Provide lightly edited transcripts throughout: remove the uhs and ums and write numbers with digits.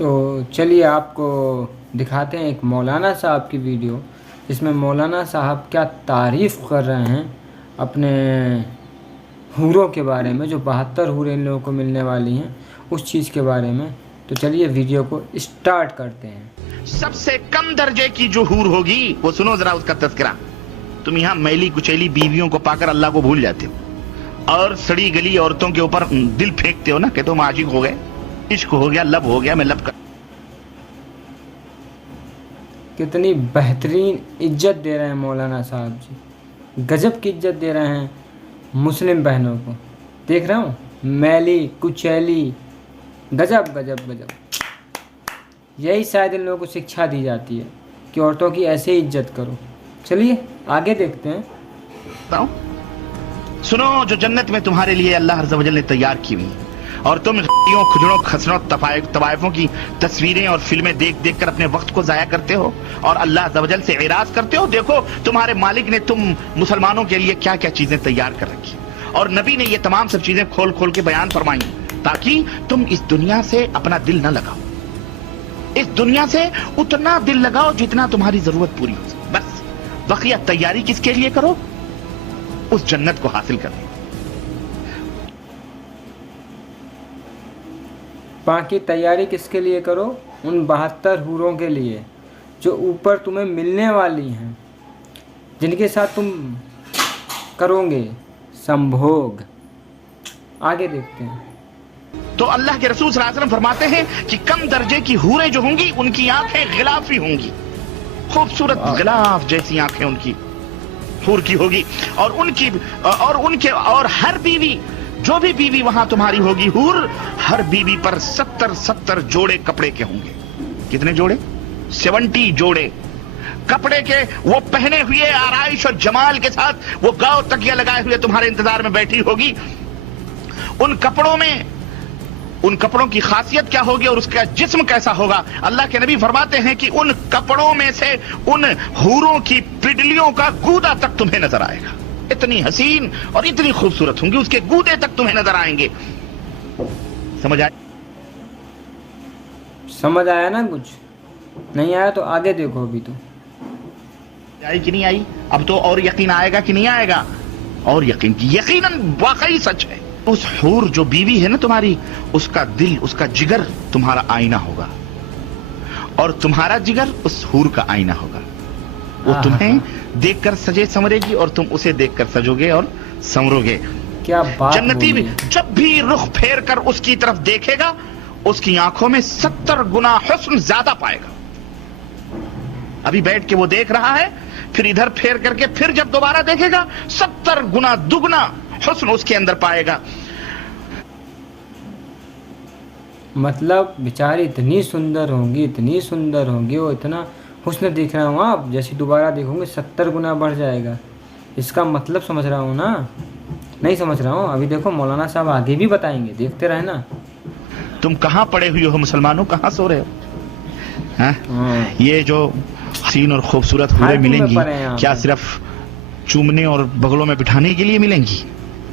तो चलिए आपको दिखाते हैं एक मौलाना साहब की वीडियो, जिसमें मौलाना साहब क्या तारीफ़ कर रहे हैं अपने हूरों के बारे में, जो 72 हूरें इन लोगों को मिलने वाली हैं, उस चीज़ के बारे में। तो चलिए वीडियो को स्टार्ट करते हैं। सबसे कम दर्जे की जो हूर होगी वो सुनो जरा उसका तज़किरा। तुम यहाँ मैली कुचैली बीवियों को पाकर अल्लाह को भूल जाते हो और सड़ी गली औरतों के ऊपर दिल फेंकते हो ना कि तुम आशिक हो गए, इश्क हो गया, लब हो गया, मैं लब कर। कितनी बेहतरीन इज्जत दे रहे हैं मौलाना साहब जी, गजब की इज्जत दे रहे हैं मुस्लिम बहनों को। देख रहा हूँ, मैली कुचैली, गजब गजब गजब। यही शायद इन लोगों को शिक्षा दी जाती है कि औरतों की ऐसे ही इज्जत करो। चलिए आगे देखते हैं। सुनो, जो जन्नत में तुम्हारे लिए अल्लाह अज़्ज़ व जल ने तैयार की हुई और तुम खुजड़ों खसरों तवाइफों की तस्वीरें और फिल्में देख देख कर अपने वक्त को जाया करते हो और अल्लाह अज़्ज़ व जल से इराज करते हो। देखो तुम्हारे मालिक ने तुम मुसलमानों के लिए क्या क्या चीजें तैयार कर रखी और नबी ने ये तमाम सब चीजें खोल खोल के बयान फरमाई ताकि तुम इस दुनिया से अपना दिल न लगाओ, इस दुनिया से उतना दिल लगाओ जितना तुम्हारी जरूरत पूरी हो सके। बस बकिया तैयारी किसके लिए करो? उस जन्नत को हासिल करने। बाकी तैयारी किसके लिए करो? उन 72 हूरों के लिए जो ऊपर तुम्हें मिलने वाली हैं, जिनके साथ तुम करोगे संभोग। आगे देखते हैं। तो अल्लाह के रसूल सल्लल्लाहु अलैहि वसल्लम फरमाते हैं कि कम दर्जे की हूरें जो होंगी उनकी आंखें गिलाफी होंगी, खूबसूरत गिलाफ जैसी आंखें उनकी हूर की होगी और हर बीवी, जो भी बीवी वहां तुम्हारी होगी हूर, हर बीवी पर 70 जोड़े कपड़े के होंगे। कितने जोड़े? 70 जोड़े कपड़े के वो पहने हुए आराइश और जमाल के साथ वो गाँव तकिया लगाए हुए तुम्हारे इंतजार में बैठी होगी। उन कपड़ों की खासियत क्या होगी और उसका जिस्म कैसा होगा? अल्लाह के नबी फरमाते हैं कि उन कपड़ों में से उन हूरों की पिडलियों का गूदा तक तुम्हें नजर आएगा। इतनी हसीन और इतनी खूबसूरत होंगी, उसके गूदे तक तुम्हें नजर आएंगे। समझ आया? समझ आया ना? कुछ नहीं आया तो आगे देखो। अभी तो आई कि नहीं आई? अब तो और यकीन आएगा कि नहीं आएगा? और यकीन, यकीनन वाकई सच है। उस हूर जो बीवी है ना तुम्हारी, उसका दिल, उसका जिगर तुम्हारा आईना होगा और तुम्हारा जिगर उस हूर का आईना होगा। वो तुम्हें देखकर सजे संवरेगी और तुम उसे देखकर सजोगे और संवरोगे। क्या बात! जन्नती भी जब भी रुख फेर कर उसकी तरफ देखेगा, उसकी आंखों में 70 गुना हुस्न ज्यादा पाएगा। अभी बैठ के वो देख रहा है, फिर इधर फेर करके फिर जब दोबारा देखेगा 70 गुना दुगना हुस्न उसके अंदर पाएगा। मतलब बेचारी इतनी सुंदर होंगी, इतनी सुंदर होंगी, वो इतना हुस्न दिख रहा हूँ, आप जैसे दोबारा देखोगे 70 गुना बढ़ जाएगा। इसका मतलब समझ रहा हूँ ना? नहीं समझ रहा हूँ? अभी देखो मौलाना साहब आगे भी बताएंगे, देखते रहे ना। तुम कहाँ पड़े हुए हो मुसलमानों, कहाँ सो रहे हो? ये जो हसीन और खूबसूरत हूरें मिलेंगी, क्या सिर्फ चूमने और बगलों में बिठाने के लिए मिलेंगी?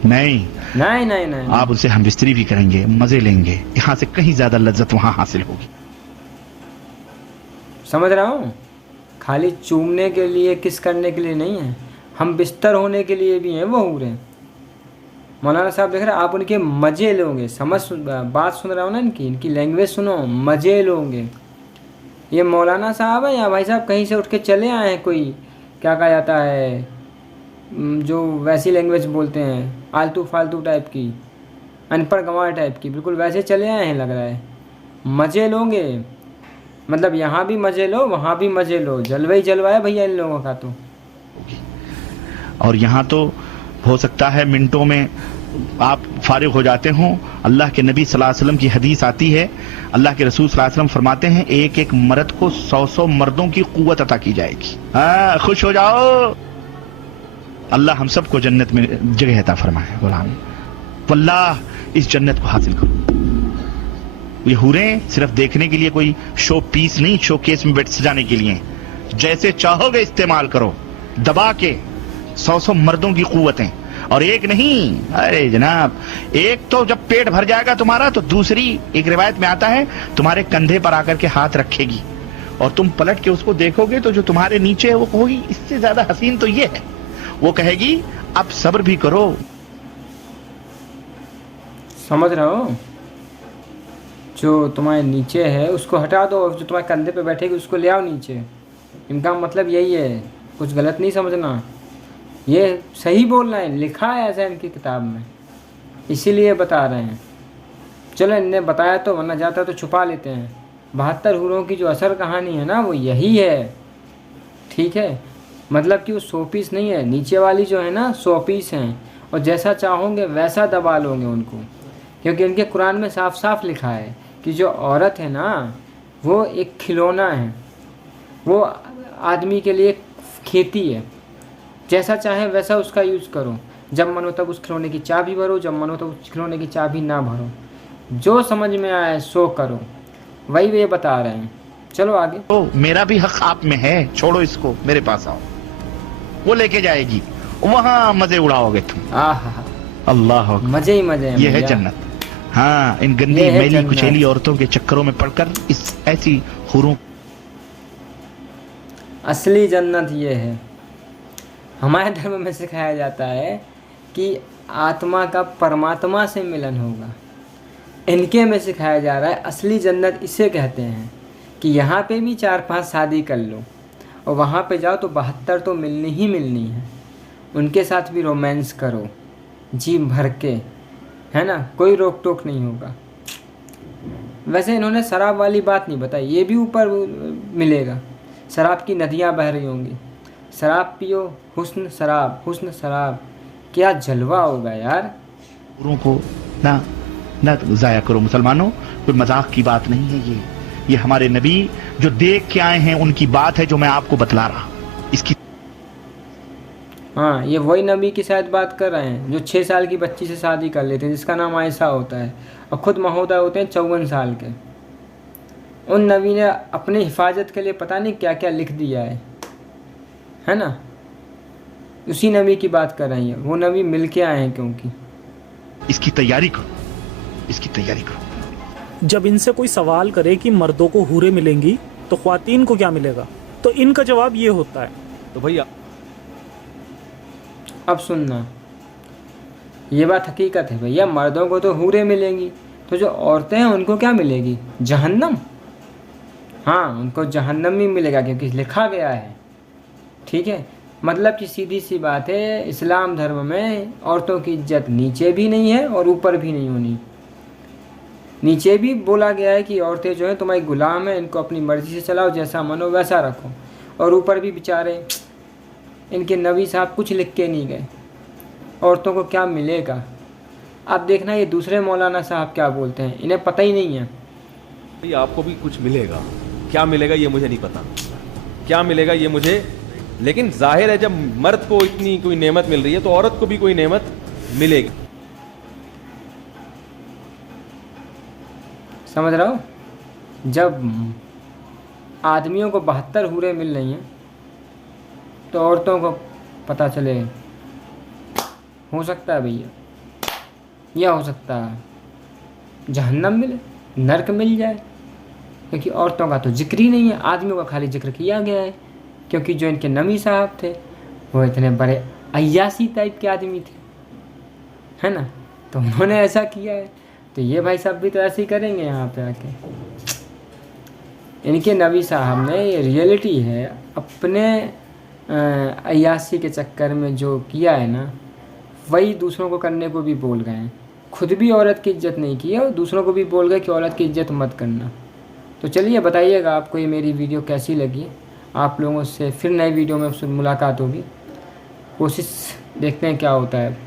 नहीं नहीं नहीं नहीं, आप उनसे हम बिस्तरी भी करेंगे, मजे लेंगे, यहाँ से कहीं ज्यादा लज्जत वहां हासिल होगी। समझ रहा हूँ। खाली चूमने के लिए, किस करने के लिए नहीं है, हम बिस्तर होने के लिए भी हैं वो हूरें। मौलाना साहब देख रहे हैं, आप उनके मजे लोगे। बात सुन रहा हूँ ना, इनकी लैंग्वेज सुनो, मजे लोगे। ये मौलाना साहब है या भाई साहब कहीं से उठ के चले आए हैं? कोई क्या कहा जाता है जो वैसी लैंग्वेज बोलते हैं, आलतू फालतू टाइप की, अनपढ़ गंवार टाइप की, बिल्कुल वैसे चले आए हैं लग रहा है। मज़े लोगे, मतलब यहाँ भी मज़े लो, वहाँ भी मज़े लो। जलवा ही जलवा है भैया इन लोगों का तो। और यहाँ तो हो सकता है मिनटों में आप फारिग हो जाते हो। अल्लाह के नबी सल्लल्लाहु अलैहि वसल्लम की हदीस आती है, अल्लाह के रसूल सल्लल्लाहु अलैहि वसल्लम फरमाते हैं, एक एक मर्द को 100 मर्दों की कुव्वत अता की जाएगी। खुश हो जाओ, अल्लाह हम सबको जन्नत में जगह अता फरमाए। गुलाम वल्लाह इस जन्नत को हासिल करो। ये हूरें सिर्फ देखने के लिए कोई शो पीस नहीं, शो केस में बैठ सजाने के लिए। जैसे चाहोगे इस्तेमाल करो, दबा के 100 मर्दों की कुव्वतें। और एक नहीं, अरे जनाब, एक तो जब पेट भर जाएगा तुम्हारा तो दूसरी एक रिवायत में आता है तुम्हारे कंधे पर आकर के हाथ रखेगी और तुम पलट के उसको देखोगे तो जो तुम्हारे नीचे है वो कहोगी इससे ज्यादा हसीन तो ये है। वो कहेगी अब सब्र भी करो। समझ रहे हो? जो तुम्हारे नीचे है उसको हटा दो और जो तुम्हारे कंधे पे बैठेगी उसको ले आओ नीचे। इनका मतलब यही है, कुछ गलत नहीं समझना, ये सही बोल रहे हैं, लिखा है ऐसा इनकी किताब में, इसीलिए बता रहे हैं। चलो इनने बताया तो, वरना जाता तो छुपा लेते हैं। 72 हूरों की जो असल कहानी है ना वो यही है, ठीक है? मतलब कि वो 100 पीस नहीं है, नीचे वाली जो है ना 100 पीस हैं और जैसा चाहोगे वैसा दबा लोगे उनको, क्योंकि इनके कुरान में साफ साफ लिखा है कि जो औरत है ना वो एक खिलौना है, वो आदमी के लिए खेती है, जैसा चाहे वैसा उसका यूज़ करो, जब मन हो तब उस खिलौने की चाबी भरो, जब मन हो तब उस खिलौने की चाबी ना भरो, जो समझ में आए सो करो, वही वे बता रहे हैं। चलो आगे। तो मेरा भी हक आप में है, छोड़ो इसको, मेरे पास आओ, वो लेके जाएगी, वहां मजे उड़ाओगे तुम। आहा, अल्लाह अकबर। मजे ही मजे हैं ये है भैया। जन्नत। हाँ, इन गंदी ये है मैली जन्नत। कुचैली औरतों के चक्करों में पड़कर इस ऐसी हुरों असली जन्नत ये है। हमारे धर्म में सिखाया जाता है कि आत्मा का परमात्मा से मिलन होगा, इनके में सिखाया जा रहा है असली जन्नत इसे कहते हैं कि यहाँ पे भी 4-5 शादी कर लो और वहाँ पे जाओ तो 72 तो मिलनी ही मिलनी है, उनके साथ भी रोमांस करो जी भर के, है ना, कोई रोक टोक नहीं होगा। वैसे इन्होंने शराब वाली बात नहीं बताई, ये भी ऊपर मिलेगा, शराब की नदियाँ बह रही होंगी, शराब पियो, हुस्न शराब, हुस्न शराब, क्या जलवा होगा यार। हुरों को ना ज़ाया करो मुसलमानों, कोई मजाक की बात नहीं है ये हमारे नबी जो देख के आए हैं उनकी बात है जो मैं आपको बतला रहा। इसकी हाँ, ये वही नबी की शायद बात कर रहे हैं जो 6 साल की बच्ची से शादी कर लेते हैं, जिसका नाम आयशा होता है, और ख़ुद महोदय होते हैं 54 साल के। उन नबी ने अपनी हिफाजत के लिए पता नहीं क्या क्या लिख दिया है ना, उसी नबी की बात कर रही है। वो नबी मिल के आए हैं, क्योंकि इसकी तैयारी करो, इसकी तैयारी करो। जब इनसे कोई सवाल करे कि मर्दों को हूरें मिलेंगी तो ख्वातीन को क्या मिलेगा, तो इनका जवाब ये होता है, तो भैया अब सुनना, ये बात हकीकत है भैया, मर्दों को तो हूरें मिलेंगी, तो जो औरतें हैं उनको क्या मिलेगी? जहन्नम। हाँ, उनको जहन्नम ही मिलेगा, क्योंकि लिखा गया है, ठीक है? मतलब कि सीधी सी बात है, इस्लाम धर्म में औरतों की इज्जत नीचे भी नहीं है और ऊपर भी नहीं होनी। नीचे भी बोला गया है कि औरतें जो हैं तुम्हारी गुलाम है, इनको अपनी मर्ज़ी से चलाओ, जैसा मन हो वैसा रखो, और ऊपर भी बेचारे इनके नबी साहब कुछ लिख के नहीं गए, औरतों को क्या मिलेगा। अब देखना ये दूसरे मौलाना साहब क्या बोलते हैं, इन्हें पता ही नहीं है। भैया आपको भी कुछ मिलेगा, क्या मिलेगा ये मुझे नहीं पता, क्या मिलेगा ये मुझे, लेकिन जाहिर है जब मर्द को इतनी कोई नेमत मिल रही है तो औरत को भी कोई नेमत मिलेगी। समझ रहा हो? जब आदमियों को 72 हूरें मिल रही हैं तो औरतों को पता चले, हो सकता है भैया, यह हो सकता है जहन्नम मिले, नरक मिल जाए, क्योंकि औरतों का तो जिक्र ही नहीं है, आदमियों का खाली जिक्र किया गया है, क्योंकि जो इनके नबी साहब थे वो इतने बड़े अय्यासी टाइप के आदमी थे, है ना, तो उन्होंने ऐसा किया है, तो ये भाई साहब भी तो ऐसे ही करेंगे यहाँ पे आके। इनके नबी साहब ने, ये रियलिटी है, अपने अय्यासी के चक्कर में जो किया है ना, वही दूसरों को करने को भी बोल गए हैं। खुद भी औरत की इज्जत नहीं की है और दूसरों को भी बोल गए कि औरत की इज्जत मत करना। तो चलिए बताइएगा आपको ये मेरी वीडियो कैसी लगी। आप लोगों से फिर नई वीडियो में मुलाकात होगी, कोशिश देखते हैं क्या होता है।